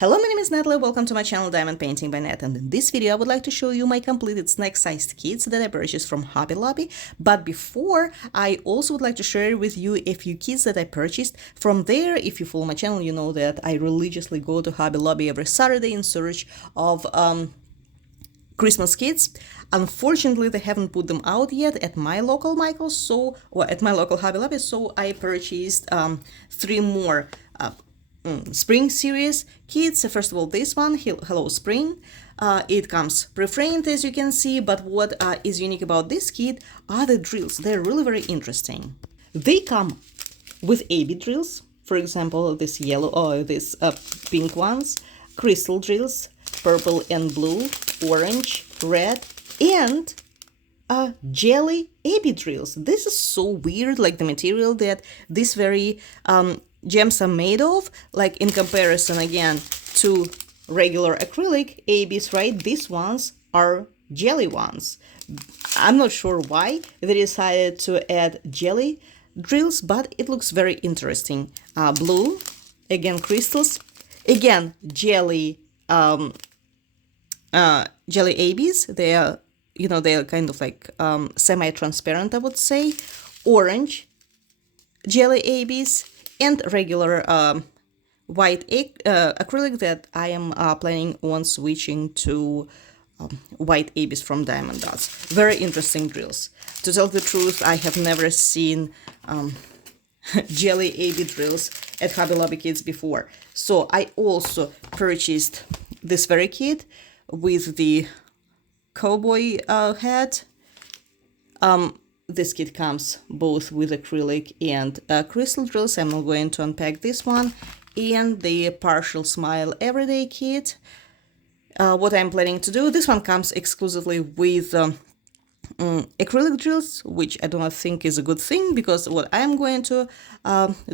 Hello, my name is Natalie, welcome to my channel Diamond Painting by Nat, and in this video I would like to show you my completed snack-sized kits that I purchased from Hobby Lobby. But before, I also would like to share with you a few kits that I purchased. From there, if you follow my channel, you know that I religiously go to Hobby Lobby every Saturday in search of Christmas kits. Unfortunately, they haven't put them out yet at my local Michael's, or at my local Hobby Lobby, so I purchased three more Spring series kits. First of all, this one, Hello Spring. It comes pre-framed, as you can see, but what is unique about this kit are the drills. They're really very interesting. They come with AB drills, for example, this yellow or this pink ones, crystal drills, purple and blue, orange, red, and jelly AB drills. This is so weird, like the material that this very gems are made of, like in comparison again to regular acrylic ABs, right? These ones are jelly ones. I'm not sure why they decided to add jelly drills, but it looks very interesting. Blue, again crystals, again jelly jelly ABs. They are, they are kind of like semi-transparent, I would say. Orange jelly ABs, and regular white acrylic that I am planning on switching to white ABs from Diamond Dots. Very interesting drills. To tell the truth, I have never seen jelly AB drills at Hobby Lobby kits before. So I also purchased this very kit with the cowboy hat. This kit comes both with acrylic and crystal drills. I'm not going to unpack this one. And the Partial Smile Everyday kit. What I'm planning to do, this one comes exclusively with acrylic drills, which I do not think is a good thing, because what I'm going to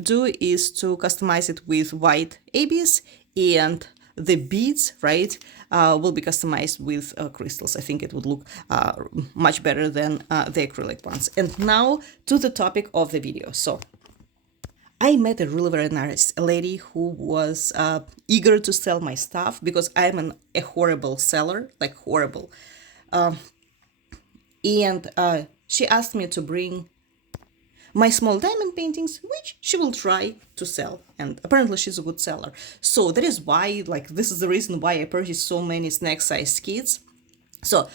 do is to customize it with white ABs, and the beads, right, will be customized with crystals. I think it would look much better than the acrylic ones. And now to the topic of the video. So I met a really very nice lady who was eager to sell my stuff, because I'm a horrible seller, like horrible. And she asked me to bring my small diamond paintings, which she will try to sell, and apparently she's a good seller. So that is why, like, this is the reason why I purchased so many snack-sized kits. So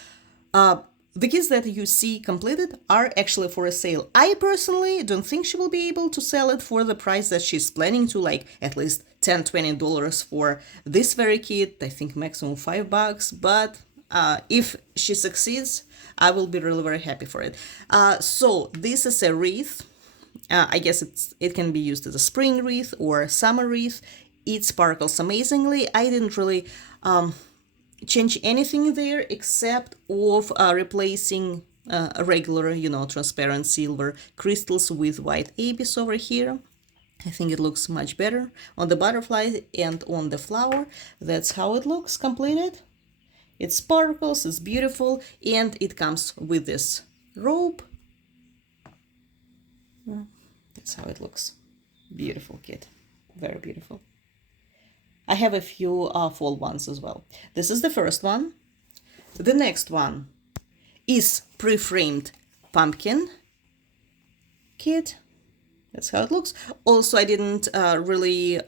the kits that you see completed are actually for a sale. I personally don't think she will be able to sell it for the price that she's planning to, like at least $10-20 for this very kit. I think maximum $5, but if she succeeds, I will be really very happy for it. So this is a wreath. I guess it can be used as a spring wreath or a summer wreath. It sparkles amazingly. I didn't really change anything there except of replacing a regular, transparent silver crystals with white ABs over here. I think it looks much better on the butterfly and on the flower. That's how it looks completed. It sparkles, it's beautiful, and it comes with this rope. That's how it looks. Beautiful kit. Very beautiful. I have a few fall ones as well. This is the first one. The next one is pre-framed pumpkin kit. That's how it looks. Also, I didn't really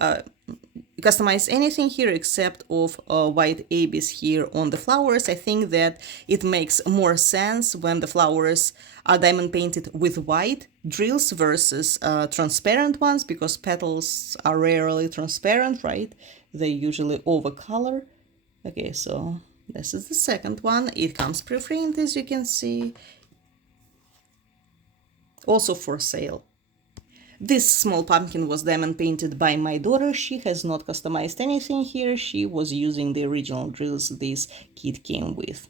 customize anything here except of white ABs here on the flowers. I think that it makes more sense when the flowers are diamond painted with white drills versus transparent ones, because petals are rarely transparent, right? They usually over-color. Okay, so this is the second one. It comes pre-framed, as you can see. Also for sale. This small pumpkin was diamond painted by my daughter. She has not customized anything here. She was using the original drills this kit came with.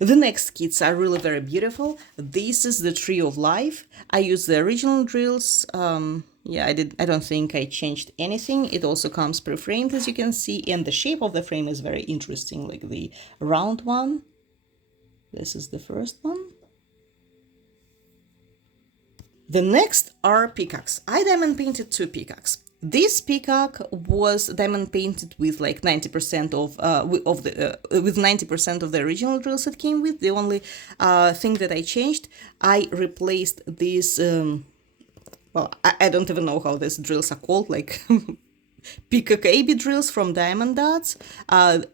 The next kits are really very beautiful. This is the Tree of Life. I used the original drills. Yeah, I don't think I changed anything. It also comes pre-framed, as you can see, and the shape of the frame is very interesting, like the round one. This is the first one. The next are peacocks. I diamond painted two peacocks. this peacock was diamond painted with like 90% with 90% of the original drills it came with. The only thing that I changed, I replaced this. Well, I don't even know how these drills are called, like peacock AB drills from Diamond Dots.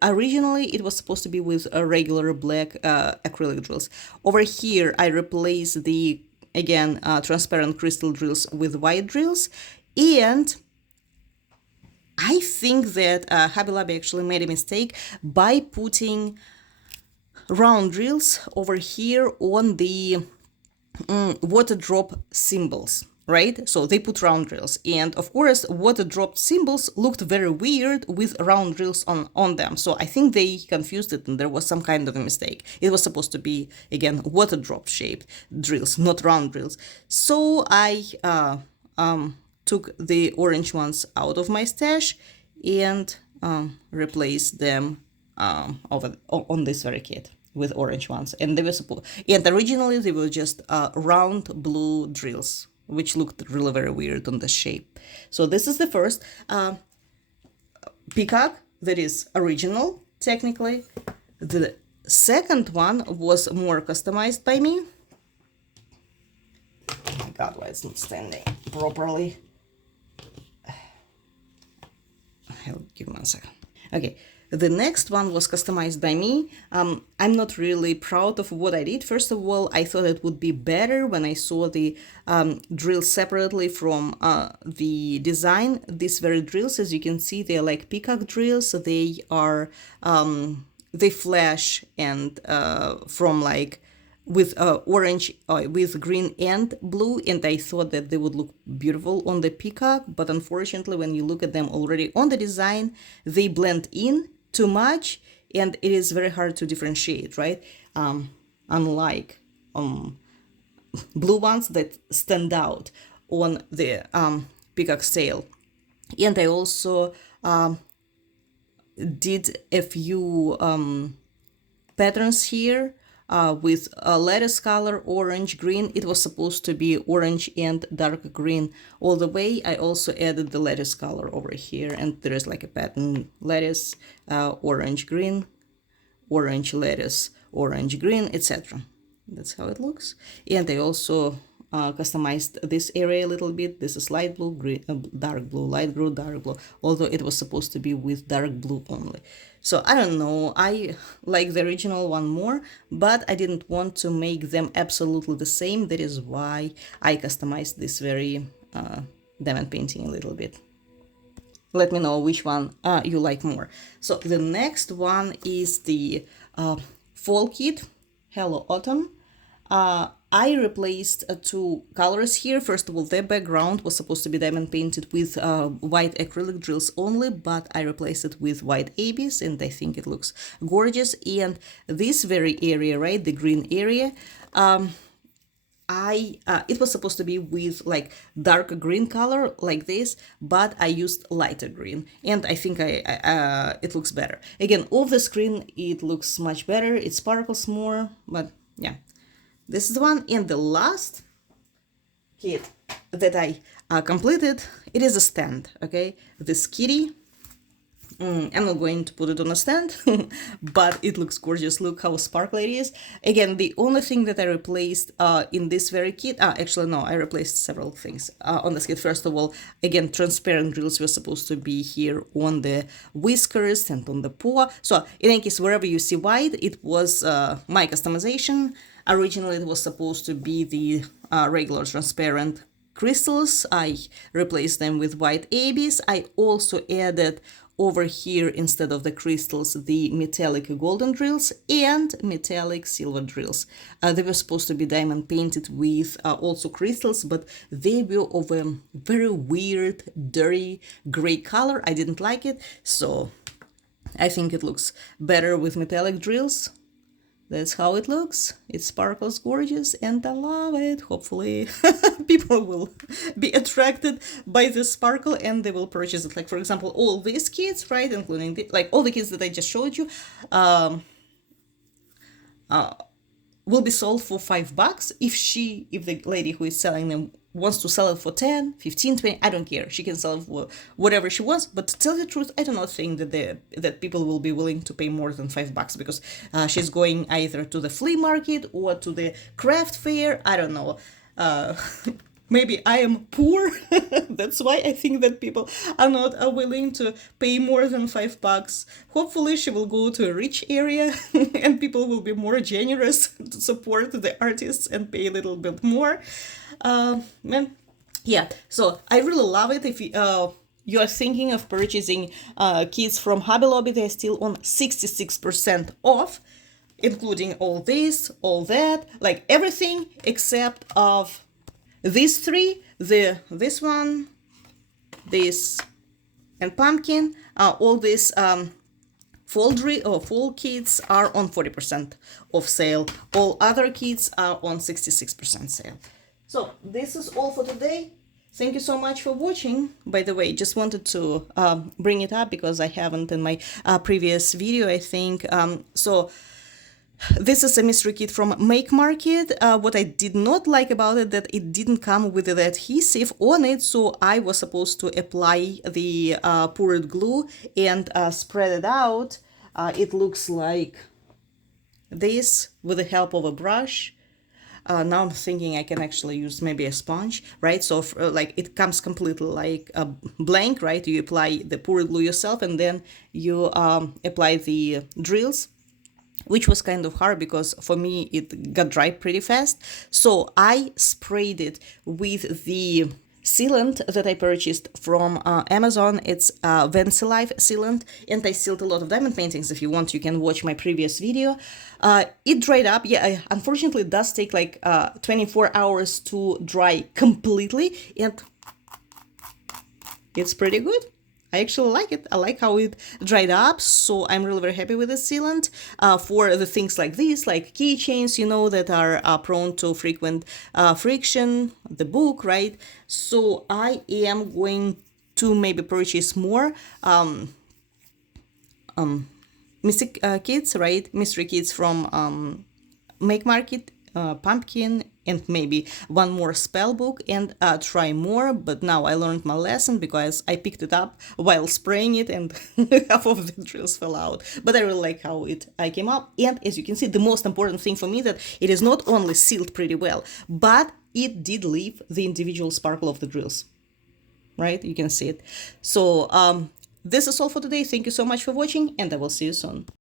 Originally, it was supposed to be with a regular black acrylic drills. Over here, I replaced the, again, transparent crystal drills with white drills. And I think that Hobby Lobby actually made a mistake by putting round drills over here on the water drop symbols, right? So they put round drills, and of course water dropped symbols looked very weird with round drills on them. So I think they confused it and there was some kind of a mistake. It was supposed to be, again, water drop shaped drills, not round drills. So I took the orange ones out of my stash and replaced them on this very kit with orange ones. And they were supposed, and originally they were just round blue drills, which looked really very weird on the shape. So this is the first peacock that is original, technically. The second one was more customized by me. Oh my god, why it's not standing properly? I'll give me 1 second. Okay, the next one was customized by me. I'm not really proud of what I did. First of all, I thought it would be better when I saw the drills separately from the design. These very drills, as you can see, they're like peacock drills. They are, they flash and from like with orange, with green and blue, and I thought that they would look beautiful on the peacock, but unfortunately when you look at them already on the design, they blend in too much and it is very hard to differentiate, right? Unlike blue ones that stand out on the peacock's tail. And I also did a few patterns here with a lattice color, orange, green. It was supposed to be orange and dark green all the way. I also added the lattice color over here, and there is like a pattern: lattice, orange, green, orange, lattice, orange, green, etc. That's how it looks. And I also customized this area a little bit. This is light blue, green, dark blue, light blue, dark blue, although it was supposed to be with dark blue only. So I don't know, I like the original one more, but I didn't want to make them absolutely the same. That is why I customized this very diamond painting a little bit. Let me know which one you like more. So the next one is the fall kit, Hello Autumn. I replaced two colors here. First of all, the background was supposed to be diamond painted with white acrylic drills only, but I replaced it with white ABs, and I think it looks gorgeous. And this very area, right, the green area, it was supposed to be with like dark green color like this, but I used lighter green, and I think it looks better. Again, off the screen it looks much better. It sparkles more, but yeah. This is the one. And the last kit that I completed, it is a stand, okay? This kitty, I'm not going to put it on a stand, but it looks gorgeous. Look how sparkly it is. Again, the only thing that I replaced in this very kit, actually no, I replaced several things on this kit. First of all, again, transparent drills were supposed to be here on the whiskers and on the paw. So in any case, wherever you see white, it was my customization. Originally, it was supposed to be the regular transparent crystals. I replaced them with white ABs. I also added over here, instead of the crystals, the metallic golden drills and metallic silver drills. They were supposed to be diamond painted with also crystals, but they were of a very weird, dirty gray color. I didn't like it, so I think it looks better with metallic drills. That's how it looks. It sparkles gorgeous and I love it. Hopefully people will be attracted by this sparkle and they will purchase it. Like, for example, all these kits, right, including like all the kits that I just showed you, will be sold for $5 if the lady who is selling them wants to sell it for 10, 15, 20, I don't care. She can sell it for whatever she wants. But to tell the truth, I do not think that people will be willing to pay more than $5 because she's going either to the flea market or to the craft fair. I don't know. Maybe I am poor. That's why I think that people are not willing to pay more than $5. Hopefully, she will go to a rich area and people will be more generous to support the artists and pay a little bit more. And yeah, so I really love it. If you are thinking of purchasing kits from Hobby Lobby, they're still on 66% off, including all this, all that, like everything except of these three, this one, this, and pumpkin. All these fall kits are on 40% off sale. All other kits are on 66% sale. So this is all for today. Thank you so much for watching. By the way, just wanted to bring it up because I haven't in my previous video, I think. So this is a mystery kit from Make Market. What I did not like about it, that it didn't come with the adhesive on it, so I was supposed to apply the poured glue and spread it out. It looks like this with the help of a brush. Now I'm thinking I can actually use maybe a sponge, right? So like it comes completely like a blank, right? You apply the poured glue yourself and then you apply the drills, which was kind of hard because for me it got dry pretty fast. So I sprayed it with the sealant that I purchased from Amazon. It's Life sealant, and I sealed a lot of diamond paintings. If you want, you can watch my previous video. It dried up. Yeah, unfortunately it does take like 24 hours to dry completely, and it's pretty good. I actually like it. I like how it dried up, so I'm really very happy with the sealant. For the things like this, like keychains, you know, that are prone to frequent friction, the book, right? So I am going to maybe purchase more mystic kits, right? Mystery kits from Make Market, pumpkin, and maybe one more spell book, and try more. But now I learned my lesson because I picked it up while spraying it and half of the drills fell out. But I really like how it came up. And as you can see, the most important thing for me that it is not only sealed pretty well, but it did leave the individual sparkle of the drills, right? You can see it. So this is all for today. Thank you so much for watching, and I will see you soon.